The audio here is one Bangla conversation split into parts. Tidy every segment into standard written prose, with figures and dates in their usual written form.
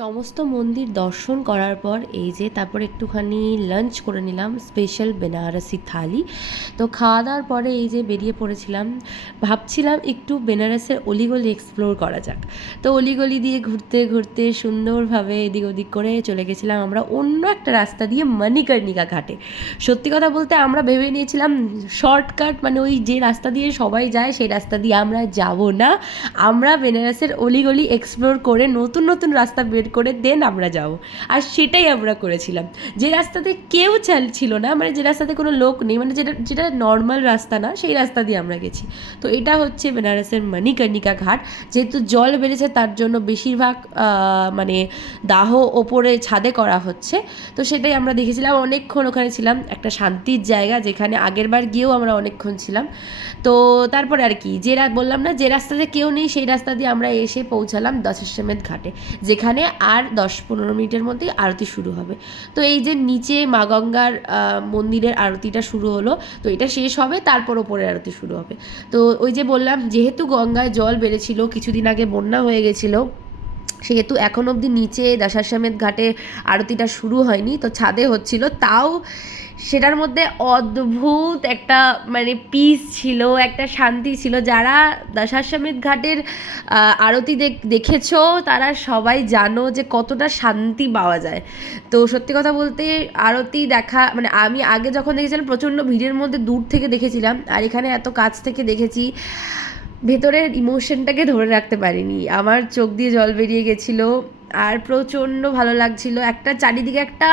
সমস্ত মন্দির দর্শন করার পর এই যে তারপর একটুখানি লাঞ্চ করে নিলাম, স্পেশাল বেনারসি থালি। তো খাওয়া দাওয়ার পরে এই যে বেরিয়ে পড়েছিলাম, ভাবছিলাম একটু বেনারসের অলিগলি এক্সপ্লোর করা যাক। তো অলিগলি দিয়ে ঘুরতে ঘুরতে সুন্দরভাবে এদিক ওদিক করে চলে গেছিলাম আমরা অন্য একটা রাস্তা দিয়ে মণিকর্ণিকা ঘাটে। সত্যি কথা বলতে আমরা ভেবে নিয়েছিলাম শর্টকাট, মানে ওই যে রাস্তা দিয়ে সবাই যায় সেই রাস্তা দিয়ে আমরা যাব না, আমরা বেনারসের অলিগলি এক্সপ্লোর করে নতুন নতুন রাস্তা বের করে দেন আমরা যাব। আর সেটাই আমরা করেছিলাম। যে রাস্তাতে কেউ ছিল না, মানে যে রাস্তাতে কোনো লোক নেই, মানে যেটা যেটা নর্মাল রাস্তা না, সেই রাস্তা দিয়ে আমরা গেছি। তো এটা হচ্ছে বেনারসের মণিকর্ণিকা ঘাট। যেহেতু জল বেড়েছে তার জন্য বেশিরভাগ মানে দাহ ওপরে ছাদে করা হচ্ছে। তো সেটাই আমরা দেখেছিলাম, অনেকক্ষণ ওখানে ছিলাম, একটা শান্তির জায়গা যেখানে আগের বার গিয়েও আমরা অনেকক্ষণ ছিলাম। তো তারপরে আর কি, যে বললাম না যে রাস্তাতে কেউ নেই সেই রাস্তা দিয়ে আমরা এসে পৌঁছালাম দশাশ্বমেধ ঘাটে, যেখানে আর 10-15 মিনিটের মধ্যেই আরতি শুরু হবে। তো এই যে নিচে মা গঙ্গার মন্দিরের আরতিটা শুরু হলো, তো এটা শেষ হবে তারপর ওপরের আরতি শুরু হবে। তো ওই যে বললাম, যেহেতু গঙ্গায় জল বেড়েছিল, কিছুদিন আগে বন্যা হয়ে গেছিলো, সেহেতু এখন অবধি নিচে দশাশ্বমেধ ঘাটে আরতিটা শুরু হয়নি, তো ছাদে হচ্ছিল। তাও সেটার মধ্যে অদ্ভুত একটা মানে পিস ছিল, একটা শান্তি ছিল। যারা দশাশ্বমেধ ঘাটের আরতি দেখেছো তারা সবাই জানো যে কতটা শান্তি পাওয়া যায়। তো সত্যি কথা বলতে আরতি দেখা, মানে আমি আগে যখন দেখেছিলাম প্রচণ্ড ভিড়ের মধ্যে দূর থেকে দেখেছিলাম, আর এখানে এত কাছ থেকে দেখেছি, ভেতরের ইমোশনটাকে ধরে রাখতে পারিনি, আমার চোখ দিয়ে জল বেরিয়ে গেছিলো। আর প্রচণ্ড ভালো লাগছিল, একটা চারিদিকে একটা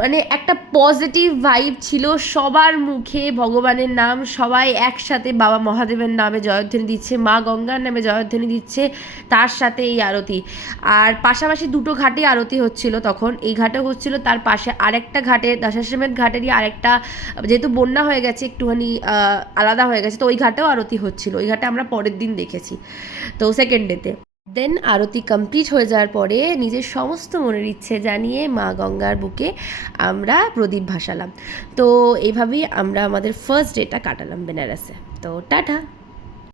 মানে একটা পজিটিভ ভাইব ছিল, সবার মুখে ভগবানের নাম, সবাই একসাথে বাবা মহাদেবের নামে জয়ধ্বনি দিচ্ছে, মা গঙ্গার নামে জয়ধ্বনি দিচ্ছে, তার সাথে এই আরতি। আর পাশাপাশি দুটো ঘাটে আরতি হচ্ছিল তখন, এই ঘাটেও হচ্ছিল, তার পাশে আরেকটা ঘাটে দশাশ্বমেধ ঘাটেরই আরেকটা, যেহেতু বন্যা হয়ে গেছে একটুখানি আলাদা হয়ে গেছে, তো ওই ঘাটেও আরতি হচ্ছিল। ওই ঘাটে আমরা পরের দিন দেখেছি, তো সেকেন্ড ডেতে। দেন আরতি কমপ্লিট হয়ে যাওয়ার পরে নিজের সমস্ত মনের ইচ্ছে জানিয়ে মা গঙ্গার বুকে আমরা প্রদীপ ভাসালাম। তো এইভাবেই আমরা আমাদের ফার্স্ট ডেটা কাটালাম বেনারসে। তো টাটা।